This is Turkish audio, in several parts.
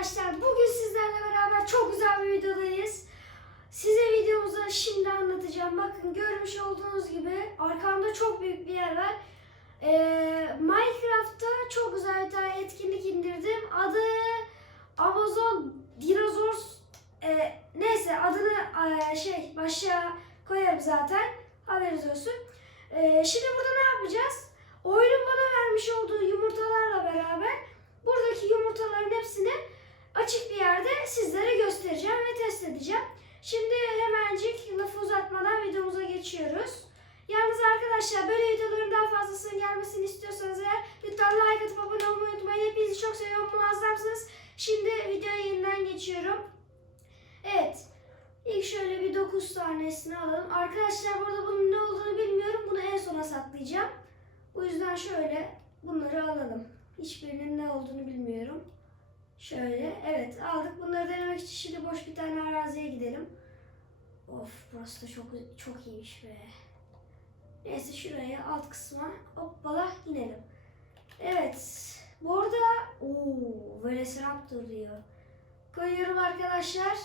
arkadaşlar. Bugün sizlerle beraber çok güzel bir videodayız. Size videomuzu şimdi anlatacağım. Bakın görmüş olduğunuz gibi arkamda çok büyük bir yer var. Ee, Minecraft'ta çok güzel bir tane etkinlik indirdim. Adı Amazon Dinosaurs. Ee, neyse adını e, şey başa koyarım zaten. Haberiniz olsun. Ee, şimdi burada ne yapacağız? Oyunun bana vermiş olduğu yumurtalarla beraber buradaki yumurtaların hepsini açık bir yerde sizlere göstereceğim ve test edeceğim. Şimdi hemencik lafı uzatmadan videomuza geçiyoruz. Yalnız arkadaşlar böyle videoların daha fazlasının gelmesini istiyorsanız eğer lütfen like atıp abone olmayı unutmayın. Hepinizi çok seviyorum muazzamsınız. Şimdi videoya yeniden geçiyorum. Evet. İlk şöyle bir 9 tanesini alalım. Arkadaşlar burada bunun ne olduğunu bilmiyorum. Bunu en sona saklayacağım. O yüzden şöyle bunları alalım. Hiçbirinin ne olduğunu bilmiyorum. Şöyle evet aldık. Bunları denemek için şimdi boş bir tane araziye gidelim. Of burası da çok çok iyiymiş be. Neyse şuraya alt kısma hoppala inelim. Evet. Bu arada ooo Velociraptor diyor. Koyuyorum arkadaşlar.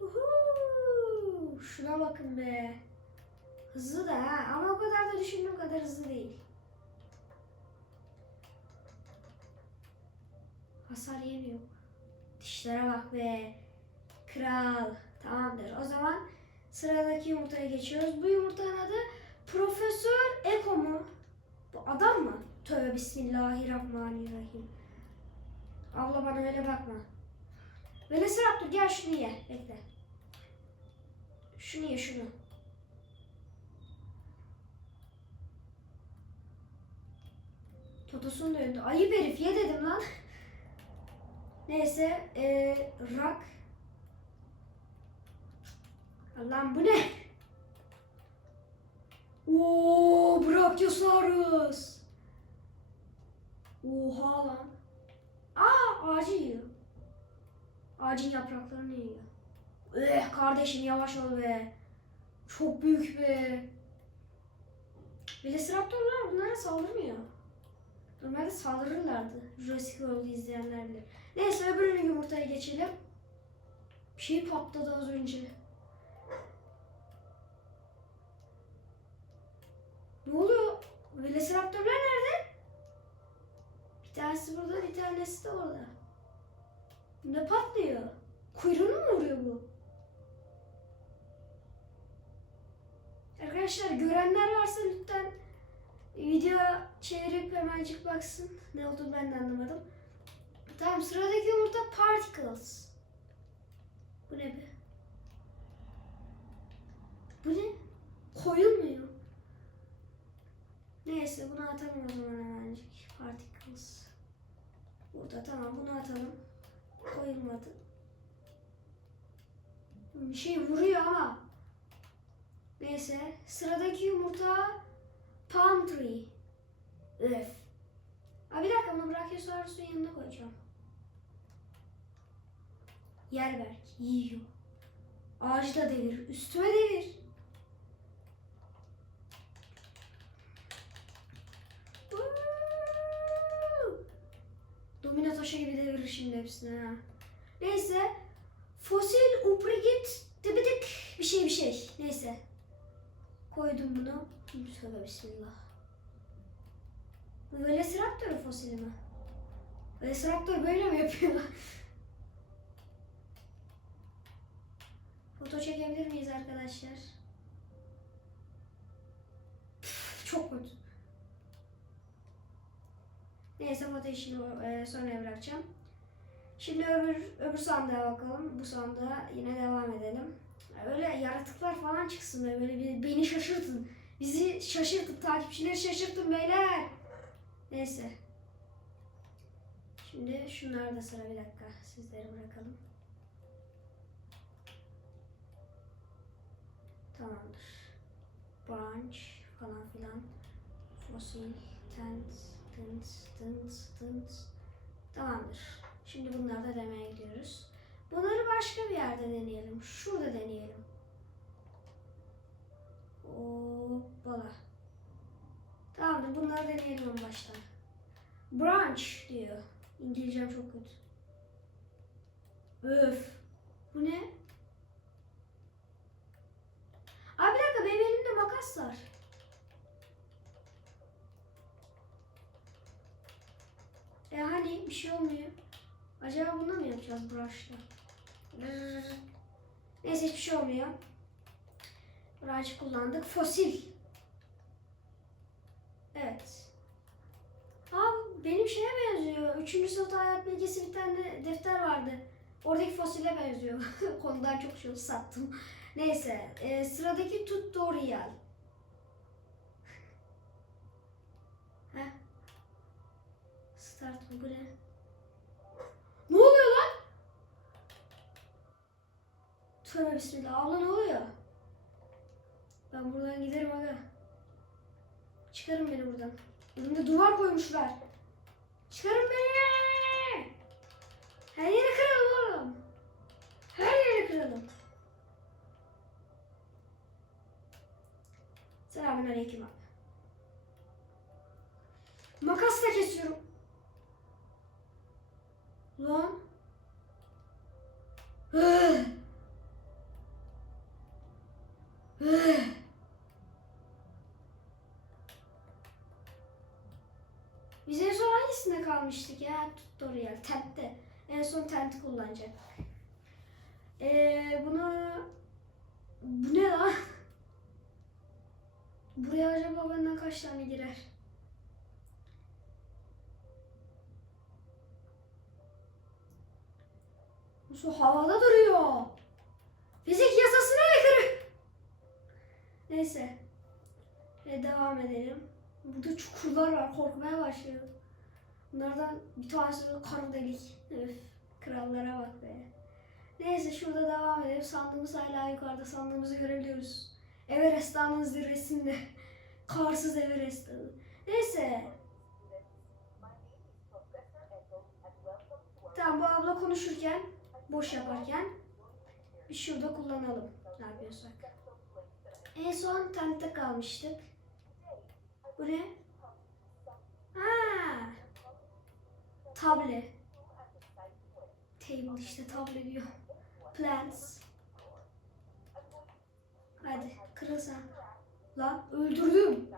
Uhu, şuna bakın be. Hızlı da ha ama o kadar da düşündüğüm kadar hızlı değil. Hasar yemiyor. Dişlere bak be. Kral. Tamamdır. O zaman sıradaki yumurtaya geçiyoruz. Bu yumurtanın adı Profesör Eko mu? Bu adam mı? Tövbe bismillahirrahmanirrahim. Abla bana öyle bakma. Velociraptor gel şunu ye. Bekle. Şunu ye şunu. Totosunu döndü. Ayıp herif ye dedim lan. Neyse. Ee, rak. Allah'ım bu ne? Oo, Brachiosaurus. Oha lan. Aa, ağacı yiyor. Ağacın yapraklarını yiyor. Eh kardeşim yavaş ol be. Çok büyük be. Velociraptorlar bunlara saldırmıyor. Normalde saldırırlardı. Jurassic World'u izleyenler bilir. Neyse öbürünün yumurtaya geçelim. Bir şey patladı az önce. Ne oluyor? Velociraptorlar nerede? Bir tanesi burada, bir tanesi de orada. Ne patlıyor? Kuyruğunu mu vuruyor bu? Arkadaşlar görenler varsa lütfen video çevirip hemencik baksın. Ne olduğunu ben de anlamadım. Tamam sıradaki yumurta particles. Bu ne be? Bu ne? Koyulmuyor. Atalım o zaman hemencik. Particles. Burada tamam bunu atalım. Koyulmadı. Bir şey vuruyor ama. Neyse sıradaki yumurta palm tree. Öf. Aa, bir dakika bunu Brachiosaurus'un yanına koyacağım. Yerberk yiyor. Ağacı da devir. Üstüme devir. Domino taşı gibi devirir şimdi hepsini ha. Neyse. Fosil uprigit tıbıdık bir şey bir şey. Neyse. Koydum bunu. Tövbe bismillah. Velociraptor'un fosili mi? Velociraptor böyle mi yapıyor? Foto çekebilir miyiz arkadaşlar? Çok kötü. Foto işini e, sonra bırakacağım. Şimdi öbür, öbür sandığa bakalım. Bu sandığa yine devam edelim. Öyle yaratıklar falan çıksın böyle, böyle bir, beni şaşırtın. Bizi şaşırtın, takipçileri şaşırtın beyler. Neyse. Şimdi şunlar da sıra bir dakika. Sizleri bırakalım. Tamamdır. Branch falan filan. Fossil, tent, tent, tent, tent. Tamamdır. Şimdi bunları da demeye gidiyoruz. Bunları başka bir yerde deneyelim. Şurada deneyelim. Hoppala. Tamamdır bunları deneyelim en baştan. Branch diyor. İngilizcem çok kötü. Öf. Bu ne? Abi bir dakika benim elimde makas var. E hani bir şey olmuyor. Acaba bunu mı yapacağız brush'la? Neyse hiçbir şey olmuyor. Brush kullandık. Fosil. Evet. Aa benim şeye benziyor. Üçüncü sınıfta hayat bilgisi bir tane defter vardı. Oradaki fosile benziyor. Konudan çok şey sattım. Neyse. e, sıradaki tutorial. Start mı? Bu ne? Ne oluyor lan? Tövbe bismillah. Abla ne oluyor? Ben buradan giderim aga. Çıkarın beni buradan. Önümde duvar koymuşlar. Çıkarın beni. Her yeri kıralım oğlum. Her yeri kıralım. Selamünaleyküm abi. Makasla kesiyorum. Kalmıştık ya? Tutorial, tentte. En son tenti kullanacak. Ee, bunu... Bu ne lan? Buraya acaba benden kaç tane girer? Su havada duruyor. Fizik yasasına aykırı. Neyse. E, devam edelim. Burada çukurlar var. Korkmaya başlıyorum. Bunlardan bir tanesi de kara delik. Öf, krallara bak be. Neyse şurada devam edelim. Sandığımız hala yukarıda. Sandığımızı görebiliyoruz. Everest Dağı'nın zirvesinde. Karsız Everest Dağı. Neyse. Tamam bu abla konuşurken, boş yaparken bir şurada kullanalım. Ne yapıyorsak. En son tentte kalmıştık. Bu ne? Ha. Table. Table işte table diyor. Plants. Hadi kırılsan. Lan öldürdüm.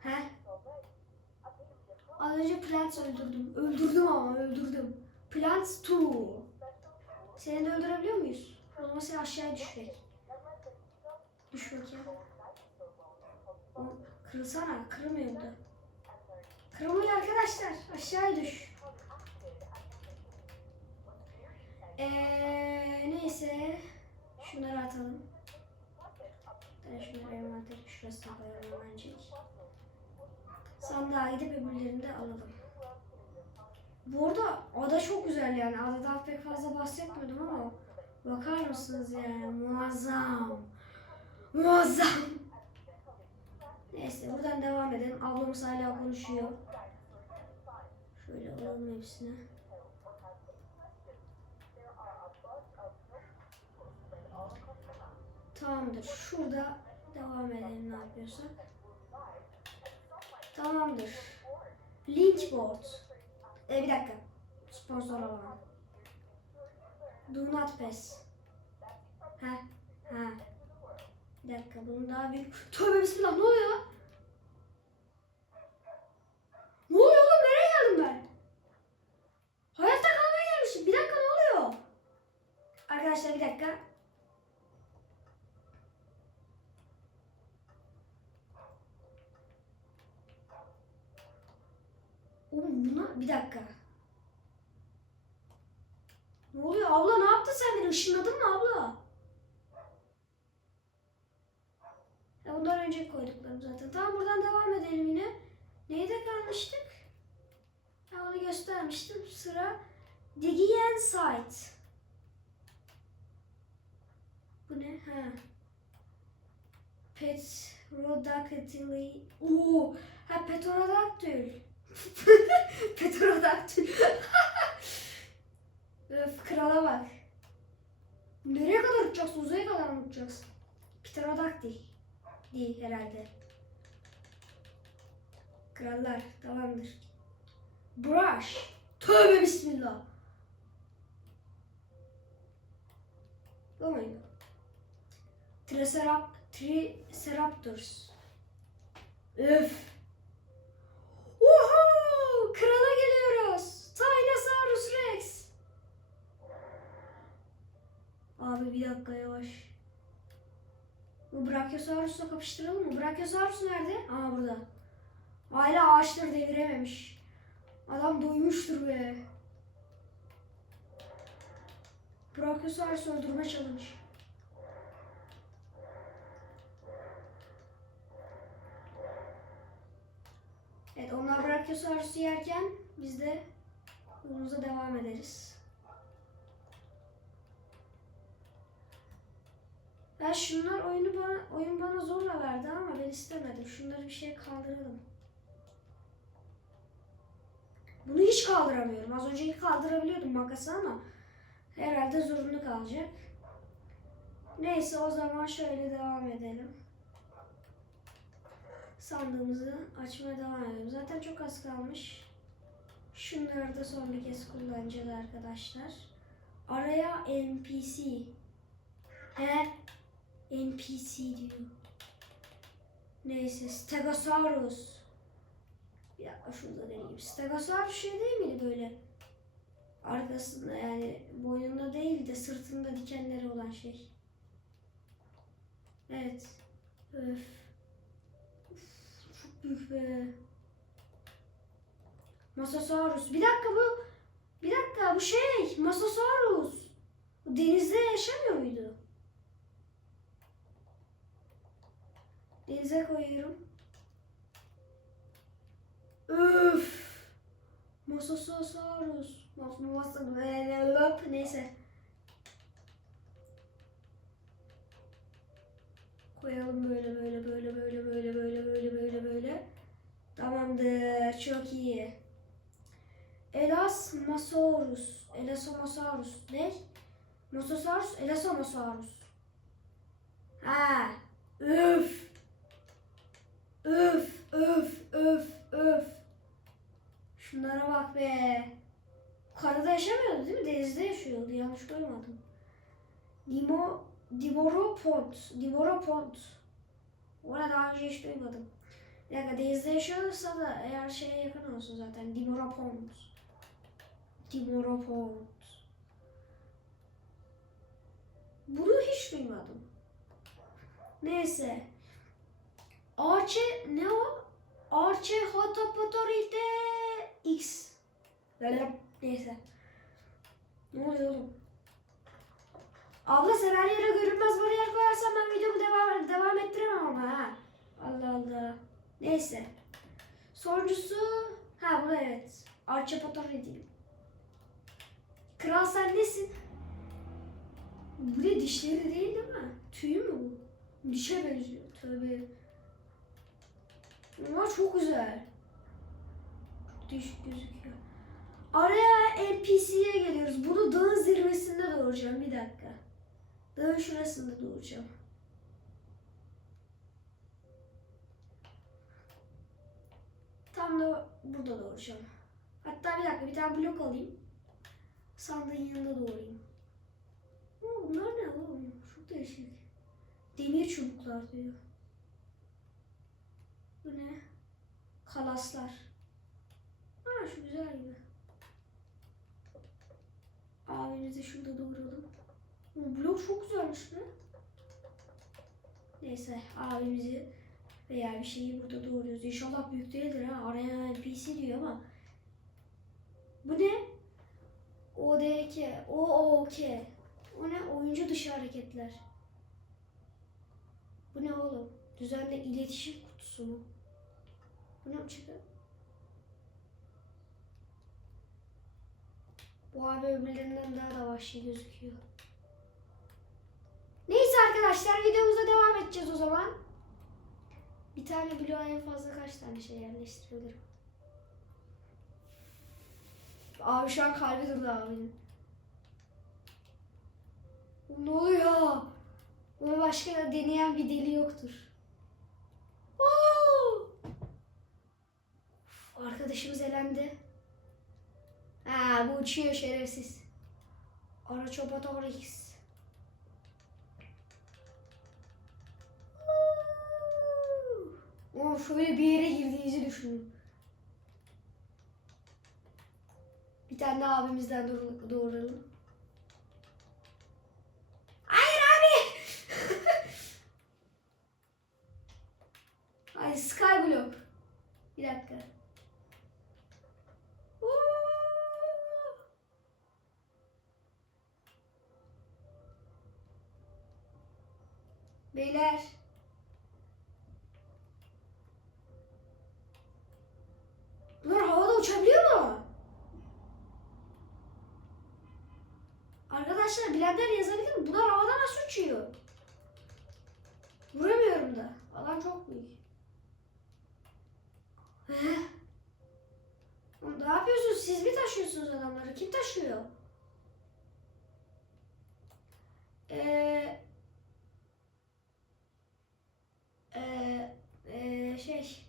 He? Az önce Plants öldürdüm. Öldürdüm ama öldürdüm. Plants 2. Seni de öldürebiliyor muyuz? O zaman seni aşağıya düşürek. Düş bakayım. Kırılsana. Kırılmıyor burada. Kırılmıyor arkadaşlar. Aşağıya düş. Eee neyse. Şunları atalım. Ben şunları envanter şurasına koyalım hemencik. Sandığa gidip öbürlerini de alalım. Bu arada ada çok güzel yani. Adadan pek fazla bahsetmedim ama bakar mısınız yani muazzam. Muazzam. Neyse buradan devam edelim. Ablamız hala konuşuyor. Şöyle alalım hepsini. Tamamdır. Şurada devam edelim ne yapıyorsak. Tamamdır. Lynchboard. E, bir dakika. Sponsor olan. Do not pass. Ha, ha. Bir dakika bunun daha büyük. Tövbe bismillah ne oluyor? Ne oluyor oğlum? Nereye geldim ben? Hayatta kalmaya gelmişim. Bir dakika ne oluyor? Arkadaşlar bir dakika. Oğlum buna bir dakika. Ne oluyor abla ne yaptın sen beni ışınladın mı abla? Ya bundan önce koyduklarım zaten. Tamam buradan devam edelim yine. Neyde kalmıştık? Ya onu göstermiştim. Sıra Digian Site. Bu ne? Ha. Petrodactyly. Oo, ha Petrodactyl. Petrodactyl. Öf krala bak. Nereye kadar uçacağız? Uzaya kadar mı uçacağız? Pterodaktil. Değil herhalde. Krallar tamamdır. Brush. Tövbe bismillah. God. Tricerap, Triceratops. Öf. Uhu! Krala geliyoruz. Tyrannosaurus Rex. Abi bir dakika yavaş. Bu Brachiosaurus'la kapıştıralım mı? Brachiosaurus nerede? Aa burada. Hala ağaçları devirememiş. Adam doymuştur be. Brachiosaurus öldürme challenge. Evet onlar Brachiosaurus'u yerken biz de yolumuza devam ederiz. Ya şunlar oyunu bana, oyun bana zorla verdi ama ben istemedim. Şunları bir şeye kaldıralım. Bunu kaldıramıyorum. Az önceki kaldırabiliyordum makası ama herhalde zorunlu kalacak. Neyse o zaman şöyle devam edelim. Sandığımızı açmaya devam edelim. Zaten çok az kalmış. Şunları da son bir kez kullanacağız arkadaşlar. Araya NPC. He? NPC diyor. Neyse Stegosaurus. Bir dakika şunu da deneyeyim. Stegosaurus şey değil miydi böyle? Arkasında yani boynunda değil de sırtında dikenleri olan şey. Evet. Öf. Uf, çok büyük be. Mosasaurus. Bir dakika bu. Bir dakika bu şey. Mosasaurus. Bu denizde yaşamıyor muydu? Denize koyuyorum. Öf. Mosasaurus. Böyle neyse. Koyalım böyle böyle böyle böyle böyle böyle böyle böyle böyle. Tamamdır. Çok iyi. Elasmosaurus. Elasomosaurus. Ne? Mosasaurus. Elasomosaurus. Ha. Üf. Öf öf öf öf. Şunlara bak be. Karada yaşamıyordu değil mi? Denizde yaşıyordu. Yanlış koymadım. Dimo, Dimoropod. Dimoropod. Ona daha önce hiç duymadım. Bir dakika denizde yaşıyorsa da eğer şeye yakın olsun zaten. Dimoropod. Dimoropod. Bunu hiç duymadım. Neyse. Arche ne o? Arche Hotopotorite X. Böyle neyse. Ne oluyor oğlum? Abla sen her yere görünmez bariyer koyarsan ben videomu devam, devam ettiremem ama ha. Allah Allah. Neyse. Sonuncusu ha bu evet. Arche Potorite diyeyim. Kral sen nesin? Bu ne dişleri değil değil mi? Tüyü mü bu? Dişe benziyor. Tövbe. Ama çok güzel. Değişik gözüküyor. Araya NPC'ye geliyoruz. Bunu dağın zirvesinde doğuracağım. Bir dakika. Dağın şurasında doğuracağım. Tam da burada doğuracağım. Hatta bir dakika bir tane blok alayım. Sandığın yanında doğurayım. Aa, bunlar ne oğlum? Çok değişik. Demir çubuklar diyor. Bu ne? Kalaslar. Ha şu güzel gibi. Abimizi şurada doğuralım. Bu blok çok güzelmiş be. Neyse abimizi veya bir şeyi burada doğuruyoruz. İnşallah büyük değildir ha. Araya NPC diyor ama. Bu ne? ODK. OOK. O ne? Oyuncu dışı hareketler. Bu ne oğlum? Düzenli iletişim kutusu mu? Bu ne çıktı? Bu abi öbürlerinden daha da vahşi gözüküyor. Neyse arkadaşlar videomuza devam edeceğiz o zaman. Bir tane bloğa en fazla kaç tane şey yerleştirebilirim? Abi şu an kalbi durdu abinin. Ne oluyor? Bunu başka deneyen bir deli yoktur. Wow! Arkadaşımız elendi. Ha bu uçuyor şerefsiz. Araçopatorix. Oh şöyle bir yere girdiğinizi düşünün. Bir tane abimizden doğru- doğuralım. Hayır abi. Ay Skyblock. Bir dakika. Beyler. Bunlar havada uçabiliyor mu? Arkadaşlar bilenler yazabilir mi? Bunlar havada nasıl uçuyor? Vuramıyorum da. Alan çok büyük. Ne yapıyorsunuz? Siz mi taşıyorsunuz adamları? Kim taşıyor? Ee, ee, ee, şey.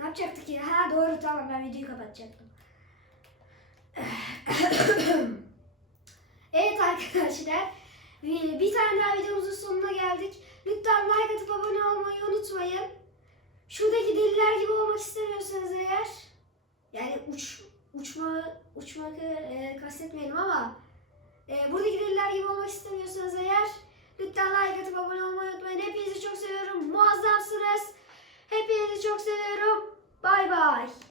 Ne yapacaktık ya? Ha doğru tamam ben videoyu kapatacaktım. evet arkadaşlar. Bir tane daha videomuzun sonuna geldik. Lütfen like atıp abone olmayı unutmayın. Şuradaki deliler gibi olmak istemiyorsanız eğer yani uç uçma uçmak e, kastetmeyelim ama e, buradaki deliler gibi olmak istemiyorsanız eğer lütfen like atıp abone olmayı unutmayın. Hepinizi çok seviyorum. Muazzamsınız. Hepinizi çok seviyorum. Bay.